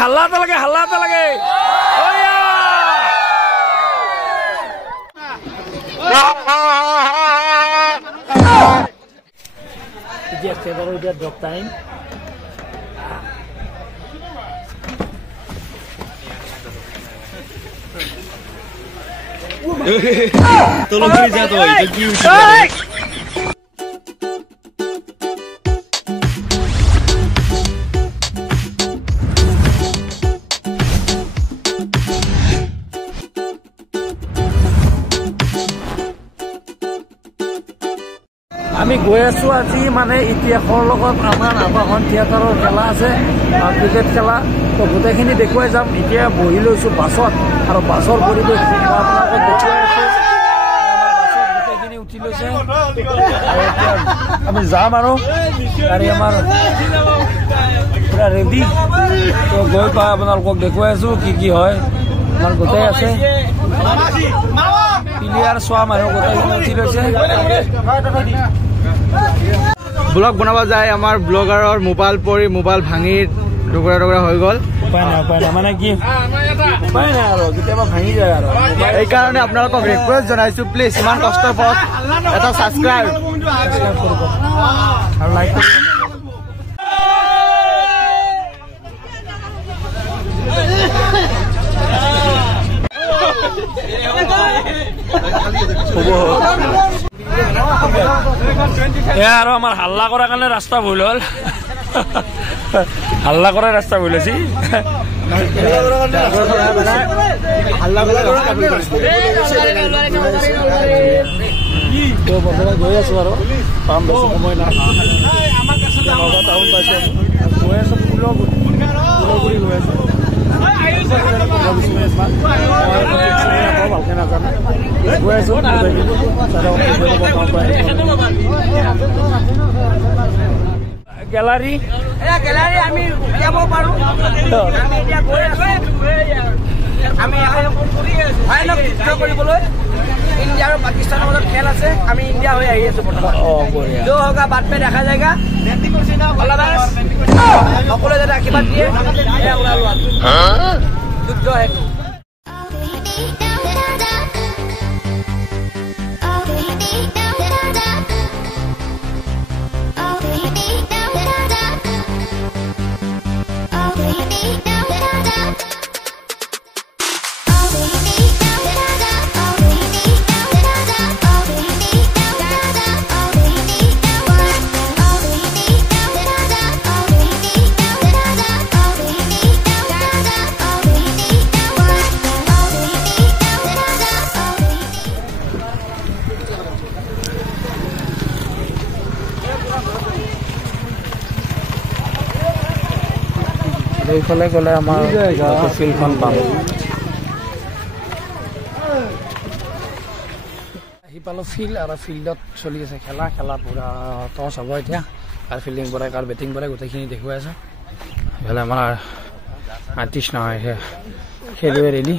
হাল্লা এটা লাগে drop time tolong beri jatuh itu আমি গৈ আছো আজি মানে ইতিহাসৰ লগত আমাৰ আবাহন থিয়েটাৰৰ খেলা আছে ক্ৰিকেট খেলা তো গোটেইখিনি দেখুৱাই যাম এতিয়া বহি লৈছো বাছত আৰু বাছৰ পৰিৱেশ আপোনালোকক দেখুৱাই আছো বাছত গোটেইখিনি উঠি লৈছে আমি যাম আৰু গাড়ী আমাৰ পুৰা ৰেডি তো গৈ পাই আপোনালোকক দেখুৱাই আছো কি হয় আমাৰ গোটেই আছে প্লেয়াৰ চোৱা মানুহ গোটেইখিনি উঠি লৈছে ব্লগ বনাব যায় আমাৰ ব্লগাৰৰ মোবাইল পৰি মোবাইল ভাঙি টুকুৰা টুকুৰা হৈ গ'ল উপায় নাই মানে কি উপায় নাই আৰু কেতিয়াবা ভাঙি যায় আৰু এইকাৰণে আপোনালোকক ৰিকুৱেষ্ট জনাইছো প্লিজ ইমান কষ্টৰ পথ এটা ছাবস্ক্ৰাইব কৰিব আৰু লাইক কৰিব আৰু আমাৰ হাল্লা কৰাৰ কাৰণে ৰাস্তা ভুল হ'ল হাল্লা কৰাৰ ৰাস্তা বলেছি গৈ আছো আৰু পাম বেছি সময় নাই টাউন পাইছো গৈ আছো ফুলগুৰি গৈ আছো ভালকে নাজানো গৈ আছো গ্যালাৰি আমি যাব পাৰো আমি এতিয়া গৈ আছো আমি কৰিবলৈ ইন্ডিয়া আৰু পাকিস্তানৰ মাজত খেল আছে আমি ইন্ডিয়া হৈ আহি আছো जो होगा बाद में देखा जाएगा সকলে যাতে আশীৰ্বাদ দিয়ে যুদ্ধ হেতু এইফালে গ'লে আমাৰ ফিল্ডখন পাম আহি পালোঁ ফিল্ড আৰু ফিল্ডত চলি আছে খেলা পুৰা টছ হ'ব এতিয়া কাৰ ফিল্ডিং কৰে কাৰ বেটিং কৰে গোটেইখিনি দেখুৱাই আছোঁ এইফালে আমাৰ আৰ্টিষ্ট নহয় খেলুৱৈ ৰেডি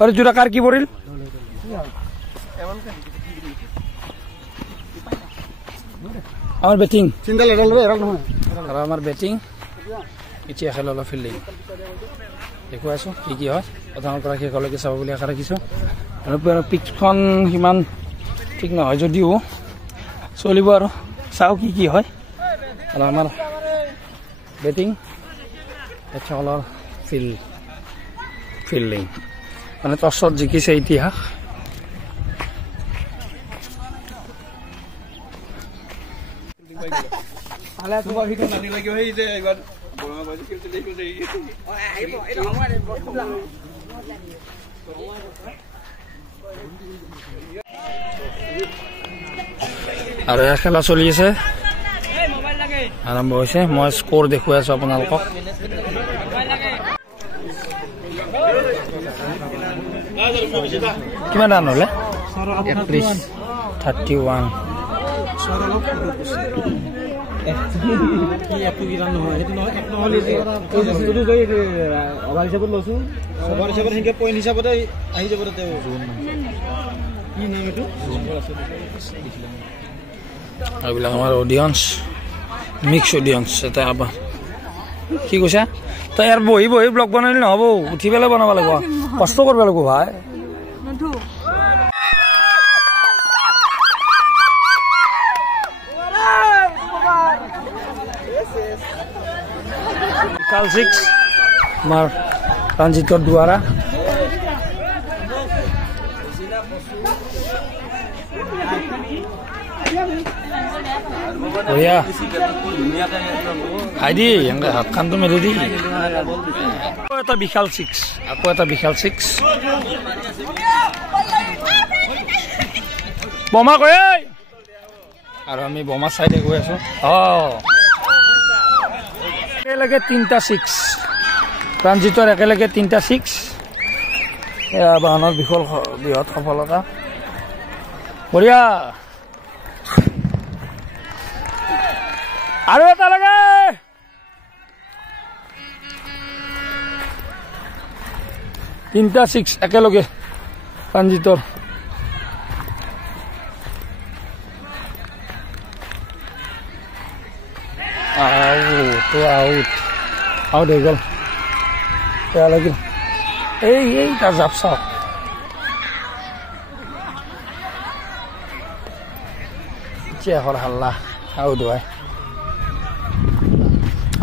আৰু জোৰা কাৰ কি পৰিল আমাৰ ব্যাটিং চিন্তা লড়াই এৰা নহয় আৰ আমাৰ ব্যাটিং এতিয়া খেল হলো ফিল্ডিং দেখুৱাই আছো কি হয় প্ৰথমৰ পৰা শেষলৈকে চাব বুলি আশা ৰাখিছো আৰু পিচখন সিমান ঠিক নহয় যদিও চলিব আৰু চাও কি হয় আৰু আমাৰ ব্যাটিং এটা হলো ফিল্ডিং মানে টছত জিকিছে ইতিহাস আলা তোমার ভিডিও নানি লাগিও এই যে একবার বড় বাজি খেলতে দেখো যে এটা আমার আৰু খেলা চলি আছে আৰম্ভ হৈছে মই স্কোৰ দেখুৱাই আছো আপোনালোকক কিমান ৰান হলে 31 এইবিলাক আমাৰ অডিয়েন্স মিক্স অডিয়েন্স এটা আবাৰ কি কৈছা তই ইয়াৰ বহি বহি ব্লগ বনাইলে নহ'ব উঠি পেলাই বনাব লাগিব কষ্ট কৰিব লাগিব ভাই বিশাল 6 আমাৰ ৰঞ্জিতৰ দুৱাৰা বঢ়িয়া আইডি এনেকৈ হাত খানটো মেলি দি এটা বিশাল 6 আকৌ এটা বিশাল 6 বোমা কৈ আৰু আমি বোমা চাইডে গৈ আছো একেলগে 3টা 6 ৰঞ্জিতৰ একেলগে 3টা 6 এয়া বাহনৰ বৃহৎ সফলতা বঢ়িয়া আৰু এটা লাগে তিনটা 6 একেলগে ৰঞ্জিতৰ আউট হৈ গ'ল বেয়া লাগিল এই তাৰ জাপ চাওক চেহৰ হাল্লা আউট হয়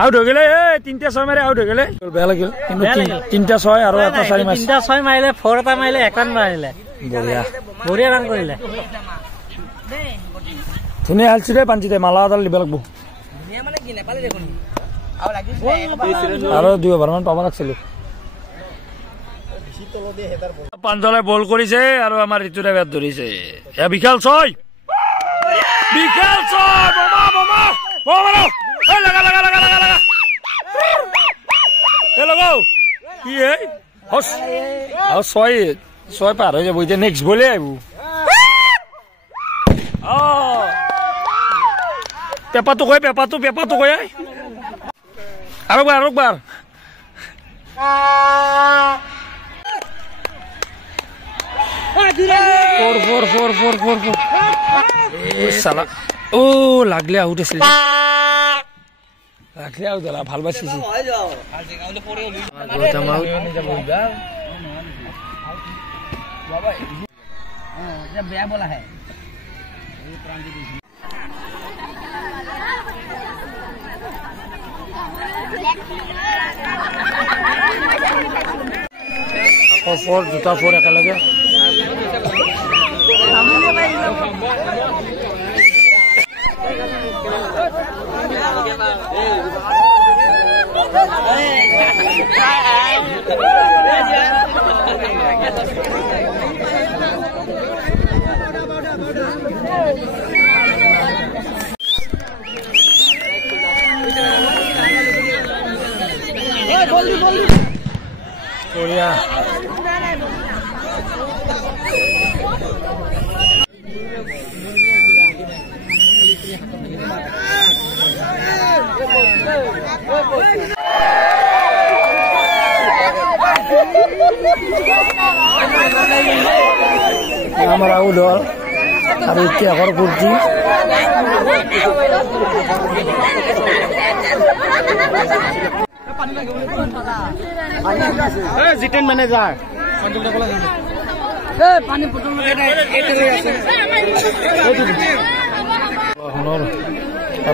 আউট হৈ গেলে 3টা 6 মাৰি আউট হৈ গেলে বেয়া লাগিল কিন্তু 3টা 6 আৰু এটা 4 মাৰি 3টা 6 মাৰিলে 4 এটা মাৰিলে 1 ৰান মাৰিলে বঢ়িয়া ৰান কৰিলে ধুনীয়া হালছি দে পাঞ্জিতে মালা এডাল দিব লাগিব আৰু 2 অভাৰমান পাব লাগছিল পাঞ্জলে বল কৰিছে আৰু আমাৰ ঋতুৰে বেট ধৰিছে এ বিশাল 6 বোমা এই লাগা এ লগাও কি এই হস আৰু 6 পাৰ হৈ যাব এতিয়া নেক্সট বলে আইবো পেপাটো কয় আৰু একবাৰ ফোর সালা ও লাগলে আউট আছিল লাগলে আউট হলা ভাল বাছিছি বেয়া বলা হে ফোর দুটা 4 একেলগে বঢ়িয়া আমার আউট হল আর ইতিহাসের কুর্তি জিতেন ম্যানেজার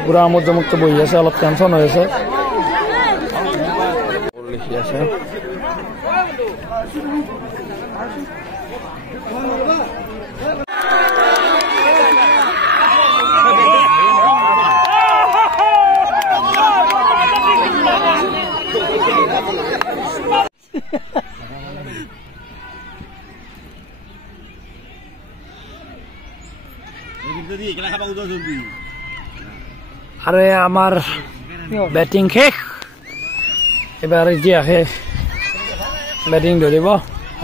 পুরা আমোদ জমকটো বহি আছে অলপ টেনশন হৈ আছে লিখি আছে আরে আমার ব্যাটিং শেষ এবার যে আহে ব্যাটিং ধরিব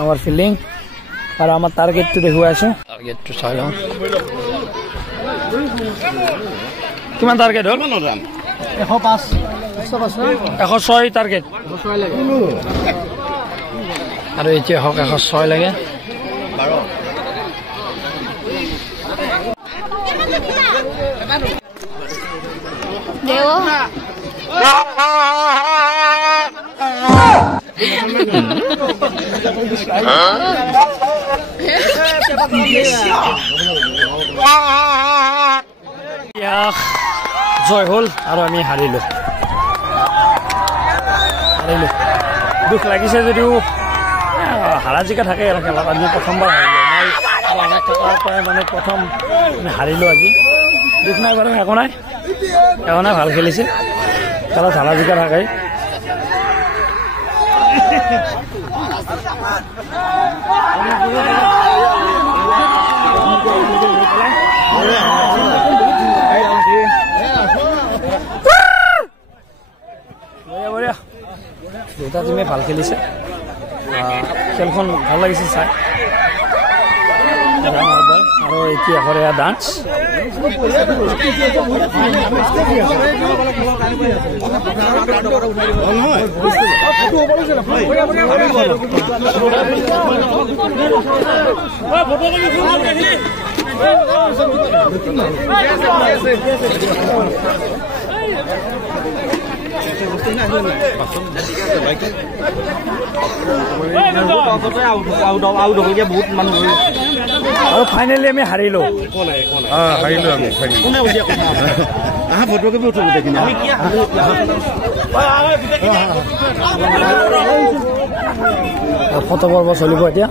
আমার ফিল্ডিং আর আমার টার্গেটটো দেখুৱাই আছো টাৰ্গেটটো চাই লওঁ কিমান টাৰ্গেট হল 105 106 টাৰ্গেট 106 লাগে আৰু এতিয়া হক 106 লাগে 12 দেও জয় হল আৰু আমি হাৰিলো দুখ লাগিছে যদিও হাৰা জিকা থাকে আৰু খেলত আমি প্ৰথমবাৰ হাৰিলো থকাৰ পৰাই মানে প্ৰথম হাৰিলো আজি দুখ নাই বাৰু একো নাই ভাল খেলিছে খেলত হাৰা জিকা থাকে দুটা টিমে ভাল খেলিছে খেলখন ভাল লাগিছে চাই আৰু এতিয়া কৰে ডান্স আৰু ফাইনেলি আমি হাৰিলো ফটো পৰ্ব চলিব এতিয়া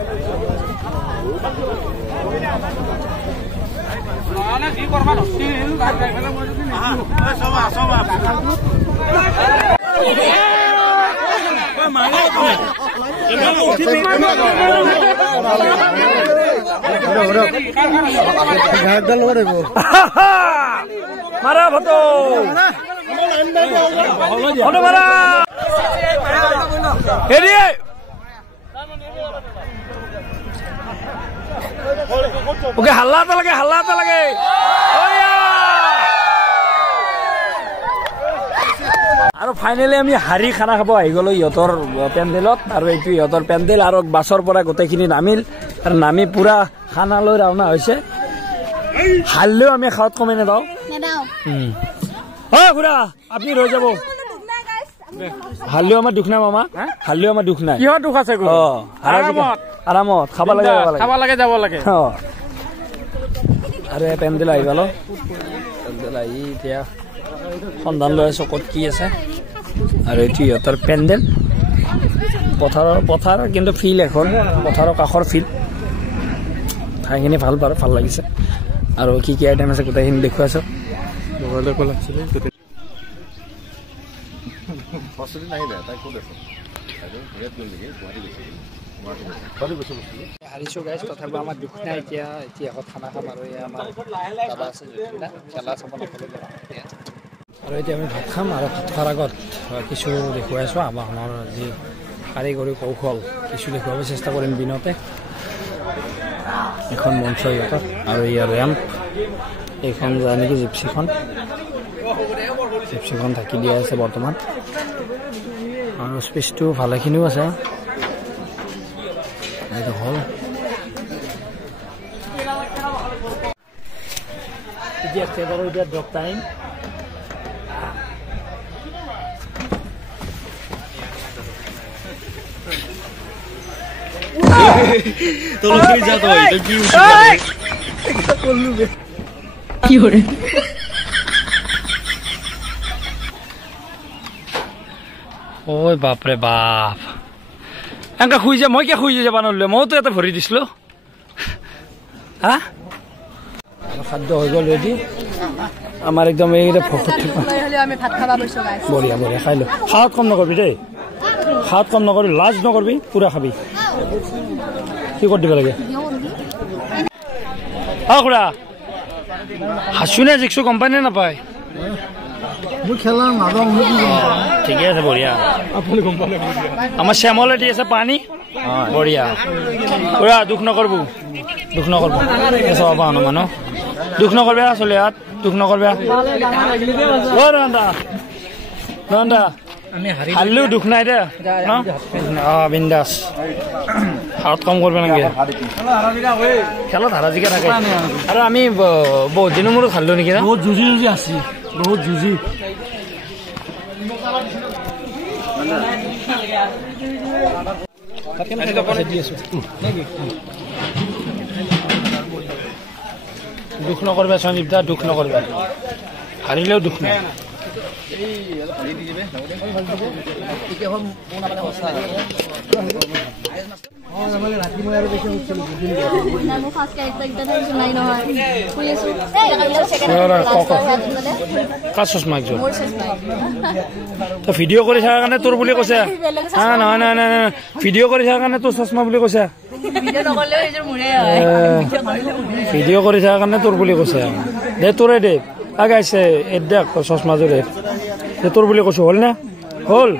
মাৰা ফটো মাৰা ওকে হাল্লা এটা লাগে আৰু ফাইনেলি আমি হাৰি খানা খাব আহি গলো ইহঁতৰ পেণ্ডেলত আৰু এইটো ইহঁতৰ পেণ্ডেল আৰু বাছৰ পৰা গোটেইখিনি নামিল আৰু নামি পুৰা খানালৈ ৰাওনা হৈছে হাৰিলেও আমি খাওয়াত কমে নেদাও খুৰা আপুনি ৰৈ যাব হাৰিলেও আমাৰ দুখ নাই মামা হাৰিলেও আমাৰ দুখ নাই কিহৰ দুখ আছে আৰামত খাব লাগে যাব লাগে আৰু পেণ্ডেল আহি পালো পেণ্ডেল আহি এতিয়া সন্ধান লৈ আছো ক'ত কি আছে আৰু এইটো ইহঁতৰ পেণ্ডেল পথাৰ কিন্তু ফিল্ড এখন পথাৰৰ কাষৰ ফিল্ড ঠাইখিনি ভাল লাগিছে আৰু কি কি আইটেম আছে গোটেইখিনি দেখুৱাই আছো হাৰিছো গাইজ তথাপিও আমাৰ দুখ নাই এতিয়া আকৌ খানা খাম আৰু আমাৰ দাদা আছে খেলা চাব নাপালো আৰু এতিয়া আমি ভাত খাম আৰু ভাত খোৱাৰ আগত কিছু দেখুৱাই আছোঁ আমাৰখনৰ যি কাৰিকৰী কৌশল কিছু দেখুৱাব চেষ্টা কৰিম দিনতে এখন মঞ্চ ইহঁতৰ আৰু ইয়াৰ ৰেম্প এইখন যায় নেকি জিপচিখন ঢাকি দিয়া আছে বৰ্তমান আৰু স্পেচটো ভালেখিনিও আছে এইটো হ'ল এতিয়া ড্ৰপ টাইম কি কৰে ওই বাপৰে বাপ এনেকা শুই যা মই কিয় শুই যাব নোৱাৰিলো মইতো এটা ভৰি দিছিলো হা খাদ্য হৈ গ'ল ৰেডি আমাৰ একদম এইটা বঢ়িয়া খাই লো খাওয়াত কম নকৰবি দেই খাওয়াত কম নকৰবি লাজ নকৰবি পুৰা খাবি কি কৰি দিব লাগে খুৰা হাঁচু নে জিকছো গম পাই নে নাপায় ঠিকে আছে বঢ়িয়া আমাৰ শ্যামলে দি আছে পানী বঢ়িয়া খুৰা দুখ নকৰব চাব মানুহ দুখ নকৰবে চলে হাত দুখ নকৰবে হাৰিলেও দুখ নাই দে বিন্দাস হাত কম কৰবে নাকি খেলত হাৰা জিকা থাকে আৰু আমি বহুত দিনৰ মূৰত খালো নেকি না বহুত যুঁজি আছি বহুত যুঁজি দুখ নকৰবা সঞ্জীৱ দা দুখ নকৰবা হাৰিলেও দুখ নাই ভিডিঅ' কৰি থকাৰ কাৰণে তোৰ বুলি কৈছে নহয় নহয় নহয় ভিডিঅ' কৰি থকাৰ কাৰণে তোৰ চশমা বুলি কৈছে ভিডিঅ' কৰি থকাৰ কাৰণে তোৰ বুলি কৈছে দে তোৰে দে আগাইছে দে চশমাযোৰে তোৰ বুলি কৈছো হ'ল না হ'ল